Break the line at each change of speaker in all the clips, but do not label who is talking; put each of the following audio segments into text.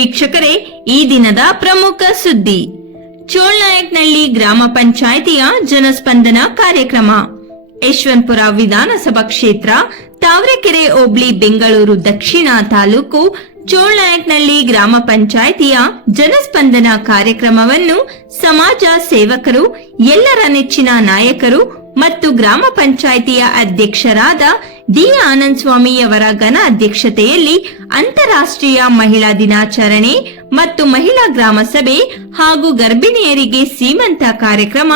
ವೀಕ್ಷಕರೇ, ಈ ದಿನದ ಪ್ರಮುಖ ಸುದ್ದಿ. ಚೋಳ್ನಾಯಕ್ನಹಳ್ಳಿ ಗ್ರಾಮ ಪಂಚಾಯಿತಿಯ ಜನಸ್ಪಂದನ ಕಾರ್ಯಕ್ರಮ. ಯಶವಂತಪುರ ವಿಧಾನಸಭಾ ಕ್ಷೇತ್ರ, ತಾವರೆಕೆರೆ ಹೋಬ್ಳಿ, ಬೆಂಗಳೂರು ದಕ್ಷಿಣ ತಾಲೂಕು, ಚೋಳ್ನಾಯಕ್ನಹಳ್ಳಿ ಗ್ರಾಮ ಪಂಚಾಯಿತಿಯ ಜನಸ್ಪಂದನ ಕಾರ್ಯಕ್ರಮವನ್ನು ಸಮಾಜ ಸೇವಕರು, ಎಲ್ಲರ ನೆಚ್ಚಿನ ನಾಯಕರು ಮತ್ತು ಗ್ರಾಮ ಪಂಚಾಯಿತಿಯ ಅಧ್ಯಕ್ಷರಾದ ಡಿ ಆನಂದ್ ಸ್ವಾಮಿಯವರ ಘನ ಅಧ್ಯಕ್ಷತೆಯಲ್ಲಿ ಅಂತಾರಾಷ್ಟ್ರೀಯ ಮಹಿಳಾ ದಿನಾಚರಣೆ ಮತ್ತು ಮಹಿಳಾ ಗ್ರಾಮ ಸಭೆ ಹಾಗೂ ಗರ್ಭಿಣಿಯರಿಗೆ ಸೀಮಂತ ಕಾರ್ಯಕ್ರಮ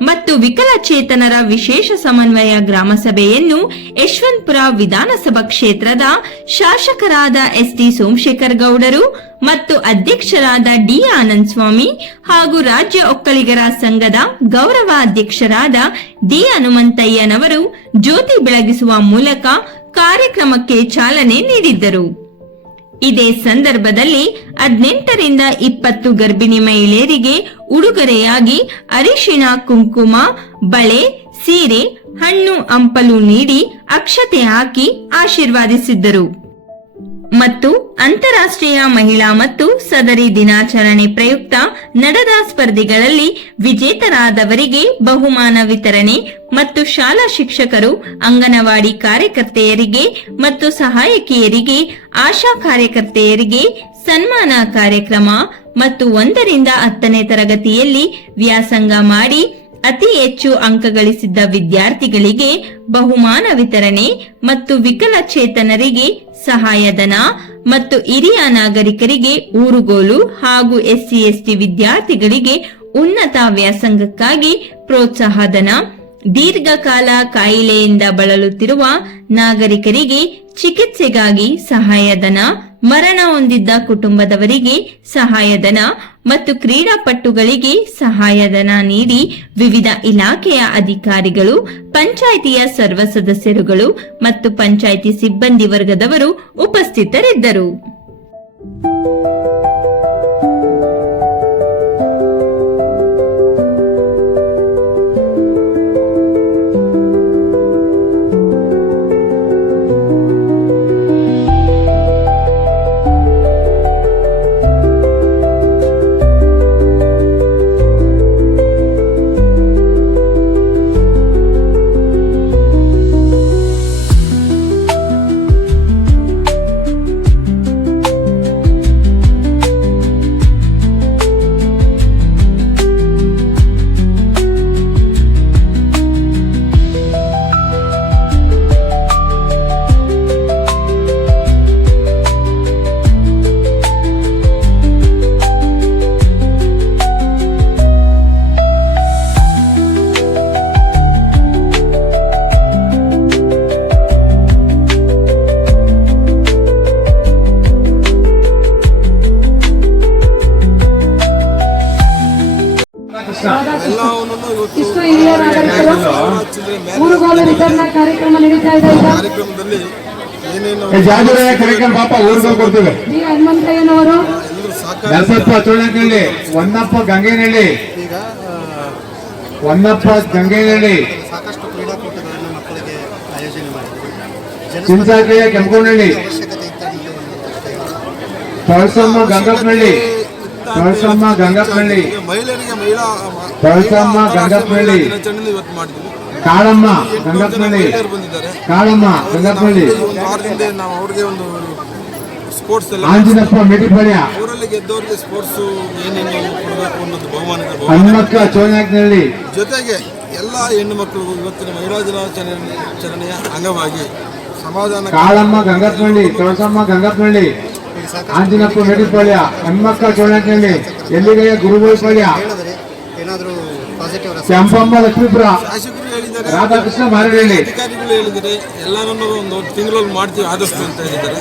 ಮತ್ತು ವಿಕಲಚೇತನರ ವಿಶೇಷ ಸಮನ್ವಯ ಗ್ರಾಮಸಭೆಯನ್ನು ಯಶವಂತಪುರ ವಿಧಾನಸಭಾ ಕ್ಷೇತ್ರದ ಶಾಸಕರಾದ ಎಸ್ ಟಿ ಸೋಮಶೇಖರ್ ಗೌಡರು ಮತ್ತು ಅಧ್ಯಕ್ಷರಾದ ಡಿ ಆನಂದ್ ಸ್ವಾಮಿ ಹಾಗೂ ರಾಜ್ಯ ಒಕ್ಕಲಿಗರ ಸಂಘದ ಗೌರವ ಅಧ್ಯಕ್ಷರಾದ ಡಿ ಹನುಮಂತಯ್ಯನವರು ಜ್ಯೋತಿ ಬೆಳಗಿಸುವ ಮೂಲಕ ಕಾರ್ಯಕ್ರಮಕ್ಕೆ ಚಾಲನೆ ನೀಡಿದ್ದರು. ಇದೇ ಸಂದರ್ಭದಲ್ಲಿ ಹದಿನೆಂಟರಿಂದ ಇಪ್ಪತ್ತು ಗರ್ಭಿಣಿ ಮಹಿಳೆಯರಿಗೆ ಉಡುಗೊರೆಯಾಗಿ ಅರಿಶಿಣ, ಕುಂಕುಮ, ಬಳೆ, ಸೀರೆ, ಹಣ್ಣು, ಹಂಪಲು ನೀಡಿ ಅಕ್ಷತೆ ಹಾಕಿ ಆಶೀರ್ವಾದಿಸಿದ್ದರು. ಮತ್ತು ಅಂತಾರಾಷ್ಟ್ರೀಯ ಮಹಿಳಾ ಮತ್ತು ಸದರಿ ದಿನಾಚರಣೆ ಪ್ರಯುಕ್ತ ನಡೆದ ಸ್ಪರ್ಧೆಗಳಲ್ಲಿ ವಿಜೇತರಾದವರಿಗೆ ಬಹುಮಾನ ವಿತರಣೆ ಮತ್ತು ಶಾಲಾ ಶಿಕ್ಷಕರು, ಅಂಗನವಾಡಿ ಕಾರ್ಯಕರ್ತೆಯರಿಗೆ ಮತ್ತು ಸಹಾಯಕಿಯರಿಗೆ, ಆಶಾ ಕಾರ್ಯಕರ್ತೆಯರಿಗೆ ಸನ್ಮಾನ ಕಾರ್ಯಕ್ರಮ ಮತ್ತು ಒಂದರಿಂದ ಹತ್ತನೇ ತರಗತಿಯಲ್ಲಿ ವ್ಯಾಸಂಗ ಮಾಡಿ ಅತಿ ಹೆಚ್ಚು ಅಂಕ ಗಳಿಸಿದ್ದ ವಿದ್ಯಾರ್ಥಿಗಳಿಗೆ ಬಹುಮಾನ ವಿತರಣೆ ಮತ್ತು ವಿಕಲಚೇತನರಿಗೆ ಸಹಾಯಧನ ಮತ್ತು ಹಿರಿಯ ನಾಗರಿಕರಿಗೆ ಊರುಗೋಲು ಹಾಗೂ ಎಸ್ಸಿ ಎಸ್ಟಿ ವಿದ್ಯಾರ್ಥಿಗಳಿಗೆ ಉನ್ನತ ವ್ಯಾಸಂಗಕ್ಕಾಗಿ ಪ್ರೋತ್ಸಾಹಧನ ದೀರ್ಘಕಾಲ ಕಾಯಿಲೆಯಿಂದ ಬಳಲುತ್ತಿರುವ ನಾಗರಿಕರಿಗೆ ಚಿಕಿತ್ಸೆಗಾಗಿ ಸಹಾಯಧನ ಮರಣ ಹೊಂದಿದ್ದ ಕುಟುಂಬದವರಿಗೆ ಸಹಾಯಧನ ಮತ್ತು ಕ್ರೀಡಾಪಟುಗಳಿಗೆ ಸಹಾಯಧನ ನೀಡಿ ವಿವಿಧ ಇಲಾಖೆಯ ಅಧಿಕಾರಿಗಳು, ಪಂಚಾಯಿತಿಯ ಸರ್ವ ಸದಸ್ಯರುಗಳು ಮತ್ತು ಪಂಚಾಯಿತಿ ಸಿಬ್ಬಂದಿ ವರ್ಗದವರು ಉಪಸ್ಥಿತರಿದ್ದರು.
ಇಷ್ಟು ಹಿರಿಯ ನಾಗರಿಕರು ಊರುಗೋಲು ವಿತರಣಾ ಕಾರ್ಯಕ್ರಮ ನಡೀತಾ ಇದೆ ಈಗ.
ಕಾರ್ಯಕ್ರಮದಲ್ಲಿ ಏನೇನು
ಜಾಗರೂಕ ಕಾರ್ಯಕ್ರಮ ಪಾಪ ಊರ್ಗಳು ಕೊಡ್ತೇವೆ.
ಡಿ ಹನುಮಂತಯ್ಯನವರು.
ನರಸಪ್ಪ ಚೋಳನಹಳ್ಳಿ ಹೊನ್ನಪ್ಪ ಗಂಗೇನಹಳ್ಳಿ.
ಈಗ
ಹೊನ್ನಪ್ಪ ಗಂಗೇನಹಳ್ಳಿ.
ಸಾಕಷ್ಟು ಕ್ರೀಡಾಕೂಟಗಳನ್ನು ಮಕ್ಕಳಿಗೆ ಆಯೋಜನೆ ಮಾಡಿದ್ದೀವಿ
ಚಿಂತಾಕ್ರಿಯ ಕೆಂಪನಹಳ್ಳಿ. ಪಳಸಮ್ಮ ಗಂಗಪ್ಪನಹಳ್ಳಿ. ತೊಳಸಮ್ಮ ಗಂಗಪ್ಪಳ್ಳಿ
ಮಹಿಳೆಯರಿಗೆ ಮಹಿಳಾ
ಕಳಸಮ್ಮ
ಗಂಗಪ್ಪಳ್ಳಿ ಇವತ್ತು ಮಾಡಿದ್ವಿ.
ಕಾಳಮ್ಮ
ಗಂಗಪ್ಪಳ್ಳಿ
ಕಾಳಮ್ಮ
ಗಂಗಪ್ಪಳ್ಳಿ ವಾರದಿಂದ ನಾವು ಅವ್ರಿಗೆ ಒಂದು ಸ್ಪೋರ್ಟ್ಸ್ ಎಲ್ಲ
ಆಂಜನಪ್ಪ ಮೆಡಿಪಳ್ಯ
ಊರಲ್ಲಿ ಗೆದ್ದವರಿಗೆ ಸ್ಪೋರ್ಟ್ಸ್ ಏನೇನು ಕೊಡಬೇಕು ಅನ್ನೋದು ಬಹುಮಾನ.
ಹನುಮಕ್ಕ ಚೋಳನಹಳ್ಳಿ
ಜೊತೆಗೆ ಎಲ್ಲ ಹೆಣ್ಣು ಮಕ್ಕಳು ಇವತ್ತಿನ ಮಹಿಳಾ ದಿನಾಚರಣೆ ಆಚರಣೆಯ ಅಂಗವಾಗಿ ಸಮಾಧಾನ
ಕಾಳಮ್ಮ ಗಂಗಪ್ಪಳ್ಳಿ ಕಳಸಮ್ಮ ಗಂಗಪ್ಪನಹಳ್ಳಿ ಆಂಜನಪ್ಪ ಮೆಡಿಪಳ್ಯ ಹೆಮ್ಮಕ್ಕ ಚೋಳನಹಳ್ಳಿ ಎಲ್ಲಿಗೆಯ ಗುರುಗೋಳ್ಪಾಳ್ಯ
ಹೇಳಿದ್ರೆ ಏನಾದರೂ ಪಾಸಿಟಿವ್
ಕೆಂಪಮ್ಮ ಲಕ್ಷ್ಮೀಪುರ ರಾಧಾಕೃಷ್ಣ ಮಾರನಹಳ್ಳಿ
ಅಧಿಕಾರಿಗಳು ಹೇಳಿದರೆ ಎಲ್ಲರನ್ನೂ ಒಂದು ತಿಂಗಳಲ್ಲಿ ಮಾಡ್ತೀವಿ ಆದಷ್ಟು ಅಂತ ಹೇಳಿದ್ದಾರೆ.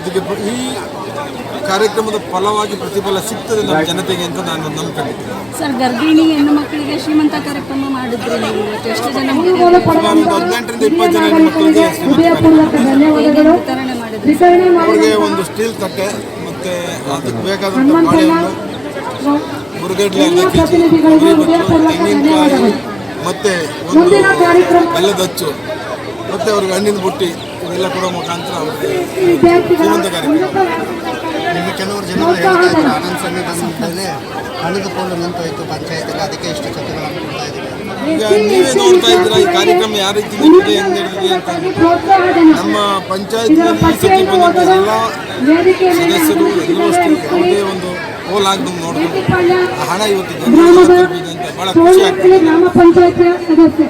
ಇದಕ್ಕೆ ಈ ಕಾರ್ಯಕ್ರಮದ ಫಲವಾಗಿ ಪ್ರತಿಫಲ ಸಿಗ್ತದೆ ನಮ್ಮ ಜನತೆಗೆ ಅಂತ ನಾನು ನಂಬಿಕೆ
ಸರ್ ಗರ್ಭಿಣಿ ಹೆಣ್ಣು ಮಕ್ಕಳಿಗೆ ಶ್ರೀಮಂತ ಕಾರ್ಯಕ್ರಮ ಮಾಡಿದ್ರಿ ನೀವು ಎಷ್ಟು ಜನ
ಹದಿನೆಂಟರಿಂದ ಇಪ್ಪತ್ತು ಜನ ಹೆಣ್ಮಕ್ಳಿಗೆ
ಧನ್ಯವಾದಗಳು.
ವಿತರಣೆ ಮಾಡಿದ್ರಿ
ವಿತರಣೆ
ಅವ್ರಿಗೆ ಒಂದು ಸ್ಟೀಲ್ ತಟ್ಟೆ ಮತ್ತೆ ಅದಕ್ಕೆ ಬೇಕಾದಂಥ ಬಾಳೆಹಣ್ಣು ಮತ್ತು ತೆಂಗಿನಕಾಯಿ ಒಂದು ಬೆಲ್ಲದ ಅಚ್ಚು ಮತ್ತೆ ಅವ್ರಿಗೆ ಹಣ್ಣಿನ ಬುಟ್ಟಿ ಇದೆಲ್ಲ ಕೊಡೋ ಮುಖಾಂತರ ಅವ್ರಿಗೆ ಶ್ರೀಮಂತ ಕಾರ್ಯಕ್ರಮ.
ಪೋಲು ನಿಂತೋಯ್ತು ಪಂಚಾಯತಿಲ್ಲ ಅದಕ್ಕೆ ಇಷ್ಟು ಚೆಕ್ಗಳನ್ನು ಕೊಡ್ತಾ ಇದ್ದೀವಿ.
ಈಗ ನೀವೇ ನೋಡ್ತಾ ಇದ್ದೀರಾ ಈ ಕಾರ್ಯಕ್ರಮ ಯಾವ ರೀತಿ ನಡೀತಿದೆ ಹೆಂಗ್ ನಡೀತಿದೆ ಅಂತ ನಮ್ಮ ಪಂಚಾಯತ್ನಲ್ಲಿ ಎಲ್ಲ ಸದಸ್ಯರು ಎಲ್ಲರೂ ಅಷ್ಟೇ. ಯಾವುದೇ ಒಂದು ಹೋಲ್ ಆಗ್ದಂಗೆ ನೋಡಿದ್ರು ಆ ಹಣ ಇವತ್ತು ಅಂತ ಭಾಳ ಖುಷಿ ಆಗ್ತದೆ.
ಗ್ರಾಮ ಪಂಚಾಯತ್ ಸದಸ್ಯ.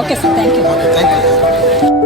Okay sir thank you
thank you